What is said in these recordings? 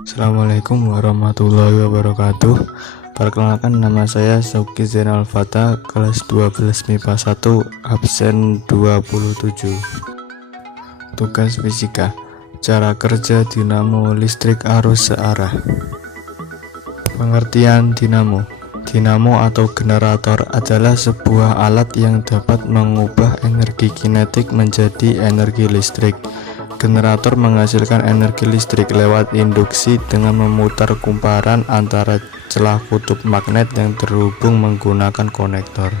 Assalamualaikum warahmatullahi wabarakatuh. Perkenalkan, nama saya Sauki Zainal Fata, kelas 12 MIPA 1, absen 27. Tugas fisika: cara kerja dinamo listrik arus searah. Pengertian dinamo. Dinamo atau generator adalah sebuah alat yang dapat mengubah energi kinetik menjadi energi listrik. Generator menghasilkan energi listrik lewat induksi dengan memutar kumparan antara celah kutub magnet yang terhubung menggunakan konektor.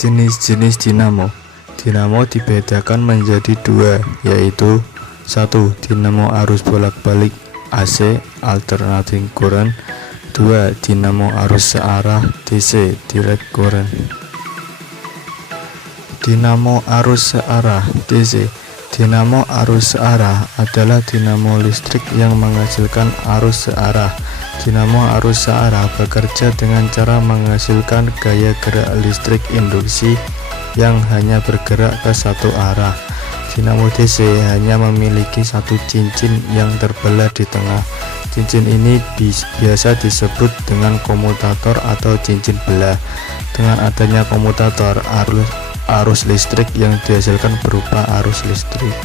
Jenis-jenis dinamo. Dinamo dibedakan menjadi dua, yaitu 1. Dinamo arus bolak-balik AC (alternating current). 2. Dinamo arus searah DC (direct current). Dinamo arus searah DC. Dinamo arus searah adalah dinamo listrik yang menghasilkan arus searah. Dinamo arus searah bekerja dengan cara menghasilkan gaya gerak listrik induksi yang hanya bergerak ke satu arah. Dinamo DC hanya memiliki satu cincin yang terbelah di tengah. Cincin ini biasa disebut dengan komutator atau cincin belah. Dengan adanya komutator, arus listrik yang dihasilkan berupa arus listrik.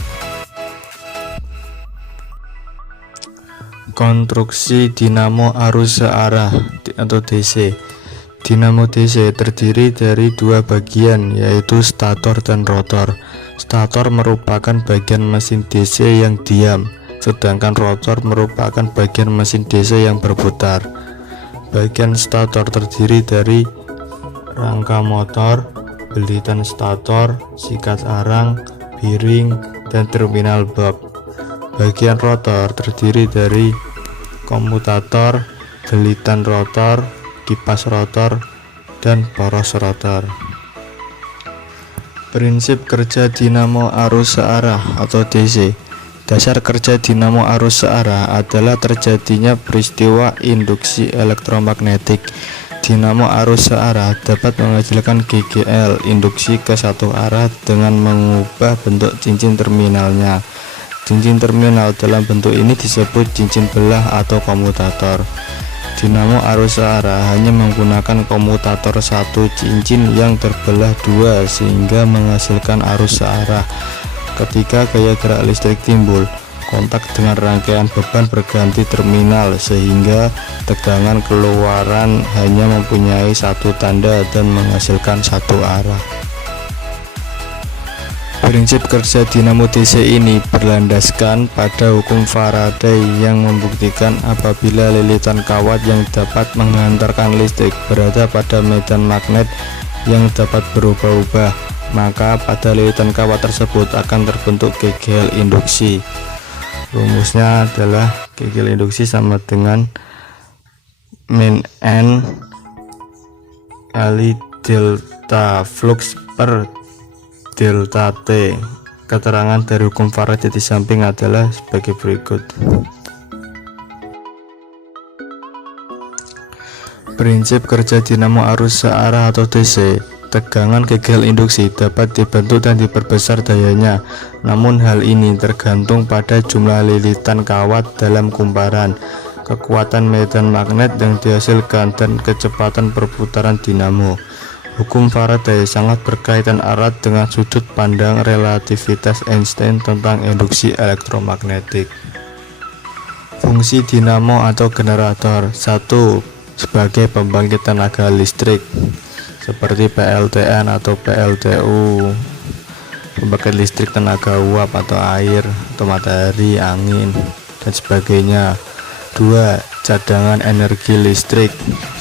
Konstruksi dinamo arus searah atau DC. Dinamo DC terdiri dari dua bagian, yaitu stator dan rotor. Stator merupakan bagian mesin DC yang diam, sedangkan rotor merupakan bagian mesin DC yang berputar. Bagian stator terdiri dari rangka motor, belitan stator, sikat arang, bearing, dan terminal box. Bagian rotor terdiri dari komutator, belitan rotor, kipas rotor, dan poros rotor. Prinsip kerja dinamo arus searah atau DC. Dasar kerja dinamo arus searah adalah terjadinya peristiwa induksi elektromagnetik. Dinamo arus searah dapat menghasilkan GGL induksi ke satu arah dengan mengubah bentuk cincin terminalnya. Cincin terminal dalam bentuk ini disebut cincin belah atau komutator. Dinamo arus searah hanya menggunakan komutator satu cincin yang terbelah dua sehingga menghasilkan arus searah. Ketika gaya gerak listrik timbul, kontak dengan rangkaian beban berganti terminal sehingga tegangan keluaran hanya mempunyai satu tanda dan menghasilkan satu arah. Prinsip kerja dinamo DC ini berlandaskan pada hukum Faraday yang membuktikan apabila lilitan kawat yang dapat menghantarkan listrik berada pada medan magnet yang dapat berubah-ubah, maka pada lilitan kawat tersebut akan terbentuk GGL induksi. Rumusnya adalah GGL induksi sama dengan min N kali delta flux per delta T. Keterangan dari hukum Faraday di samping adalah sebagai berikut. Prinsip kerja dinamo arus searah atau DC. Tegangan GGL induksi dapat dibentuk dan diperbesar dayanya, namun hal ini tergantung pada jumlah lilitan kawat dalam kumparan, kekuatan medan magnet yang dihasilkan, dan kecepatan perputaran dinamo. Hukum Faraday sangat berkaitan erat dengan sudut pandang relativitas Einstein tentang induksi elektromagnetik. Fungsi dinamo atau generator. 1. Sebagai pembangkit tenaga listrik seperti PLTN atau PLTU, pembangkit listrik tenaga uap atau air atau matahari, angin, dan sebagainya. 2. Cadangan energi listrik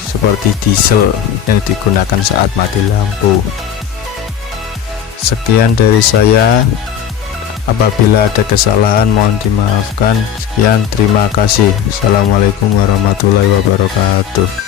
seperti diesel yang digunakan saat mati lampu. Sekian dari saya, apabila ada kesalahan mohon dimaafkan. Sekian, terima kasih. Assalamualaikum warahmatullahi wabarakatuh.